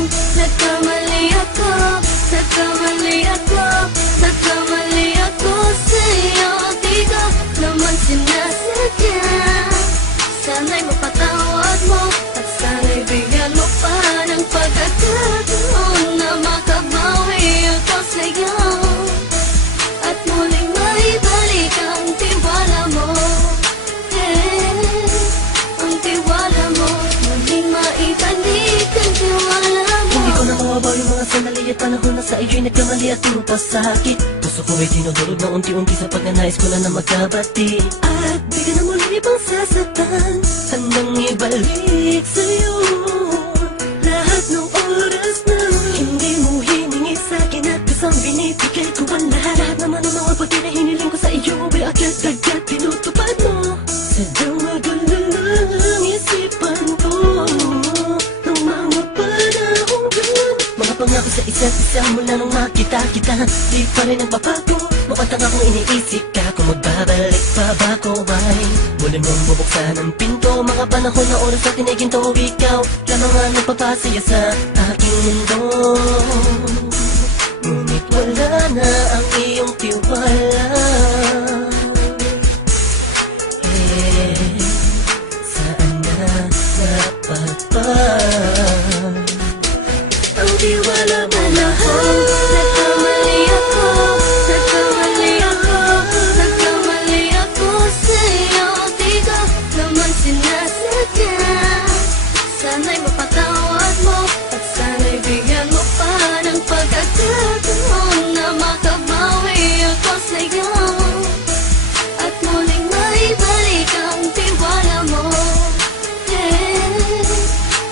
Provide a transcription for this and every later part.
kong nagkamali ako, nagkamali ako, nagkamali ako sa'yo. Di ko naman sinasadya. Sana'y mapatawad mo at sana'y bigyan mo pa ng pagkakataon na makabawi ako sa'yo at muling maibalik ang tiwala mo. Ang tiwala mo, muling maibalik ang tiwala mo. Hindi ko na mawabaw yung mga sandali at panahon na sa iyo'y nagkamali at puro pasakit. Puso ko ay dinudurog na unti-unti sa pagnanais ko na magkabati. At bigyan na muli pang sasaktan, handang ibalik sa'yo lahat ng oras na hindi mo hiningi sa'kin at isang binibigay ko ang lahat. Lahat naman ng mga bagay na hiniling ko sa iyo ay agad-agad tinutupad mo. Sadyang magulo lang isipan ko ng mga panahong yun. Mga pangako sa isa't isa mula nung makita kita, di pa rin nagbabago. Mapatang akong iniisip ka kung magbabalik pa ba ko ay muli mong bubuksan ang pinto. Mga panahon na oras na tiniginto, ikaw lamang ang nagpapasaya sa aking mundo. Ngunit wala na ang iyong tiwala. Saan na napagpag ang tiwala mo mahal? Nagkamali ako, nagkamali ako, nagkamali ako sa'yo. Di ko naman sinasadya. Sana'y mapatawad mo at sana'y bigyan mo pa ng pagkakataon na makabawi ako sa'yo at muling maibalik ang tiwala mo.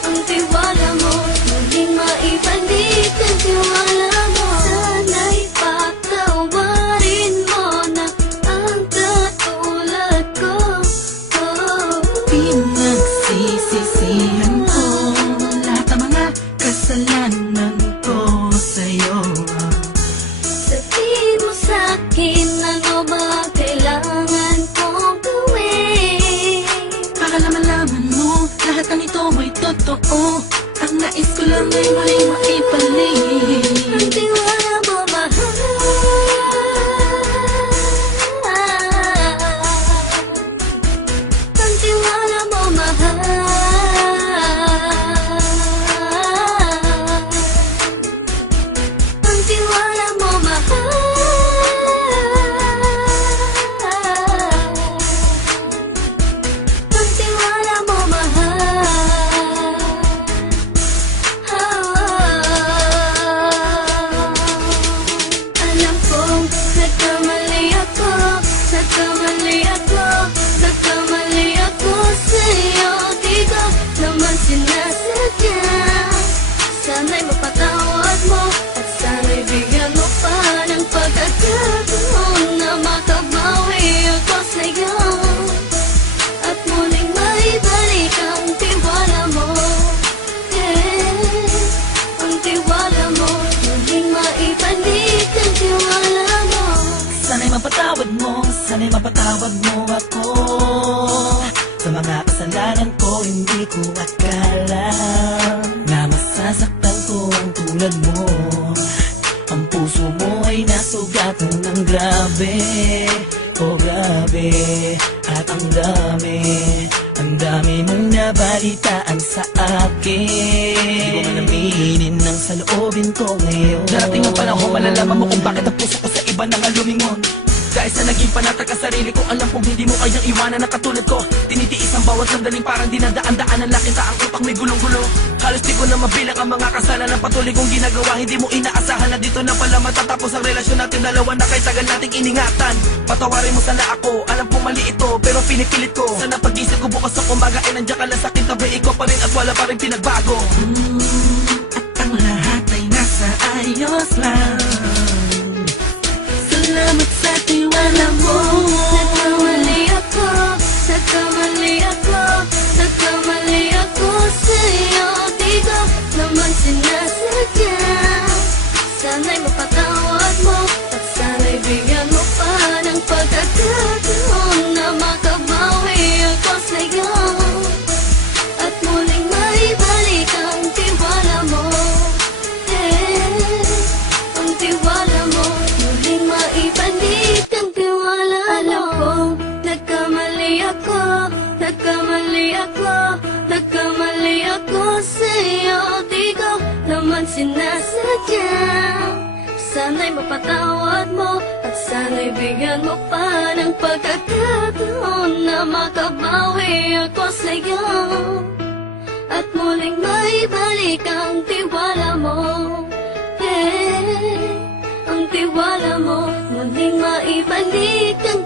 Ang tiwala mo, muling maibalik ang tiwala mo. Sana'y patawarin mo na ang katulad ko. Pinagsisisihan ko lahat ng mga kasalanan ko sa'yo. Sabihin mo sa'kin ano ba kailangan kong gawin Para malaman mo lahat ng ito ay totoo. Ang nais ko lang ay muling maibalik ang tiwala mo mahal. Ang tiwala mo mahal. Ang tiwala mo mahal. Ang tiwala mo mahal. Alam kong nagkamali ako, nagkamali ako, nagkamali ako sa'yo. Di ko naman sinasadya. Sana'y mapatawad mo at sana'y bigyan mo pa ng pagkakataon na makabawi ako sa'yo at muling maibalik ang tiwala mo. Ang tiwala mo, muling maibalik ang tiwala mo. Sana'y mapatawad mo, sana'y mapatawad mo ako sa mga kasalanan ko. Hindi ko akala na masasaktan ko ang tulad mo. Ang puso mo ay nasugatan ng grabe, oh grabe. At ang dami mong nabalitaan sa akin. Di ko man aminin ng saloobin ko ngayon. Darating ang panahon, malalaman mo kung bakit ang puso ko sa iba nang alumingon. Dahil sa naging panatag ka sarili ko, alam kong hindi mo kayang iwanan na katulad ko. Tinitiis ang bawat sandaling parang dinadaan-daan ang laking taang utak may gulong-gulo. Halos di ko na mabilang ang mga kasalanan na patuloy kong ginagawa. Hindi mo inaasahan na dito na pala matatapos ang relasyon natin dalawa na kay tagal nating iningatan. Patawarin mo sana ako, alam kong mali ito pero pinipilit ko. Sana pag-isip ko bukas sa kumbaga ay nandiyan ka lang sa kintabay, ikaw pa rin at wala pa rin pinagbago. At ang lahat ay nasa ayos lang. Salamat sa tiwala mo. Nagkamali ako, nagkamali ako, nagkamali ako sa'yo. Di ko naman sinasadya. Sana'y mapatawad mo at sana'y bigyan mo pa ng pagkakataon na makabawi ako sa'yo at muling maibalik ang tiwala mo. sa'yo, di ko naman sinasadya. Sana'y mapatawad mo at sana'y bigyan mo pa ng pagkakataon na makabawi ako sa'yo at muling maibalik ang tiwala mo. Ang tiwala mo, muling maibalik ang